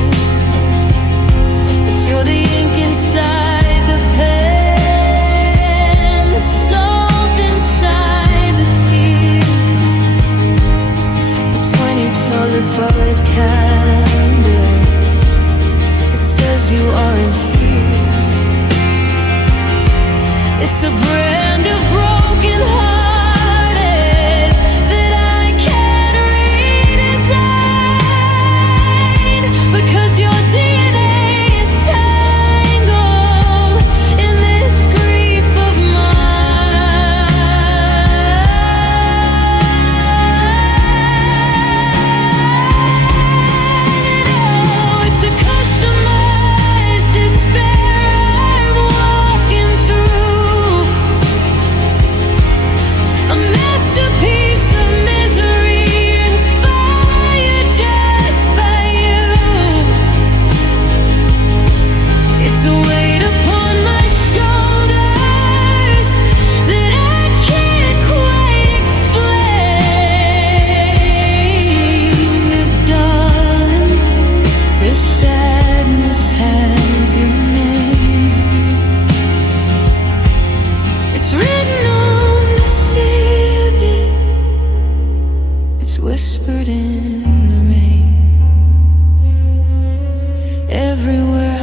But you're the ink inside the pen, the salt inside the tea, the 20-colored violet candle. It says you aren't here. It's a brand of broken hearted that I can't redesign, because your DNA is tangled in this grief of mine. Oh, it's a customized despair I'm walking through, everywhere.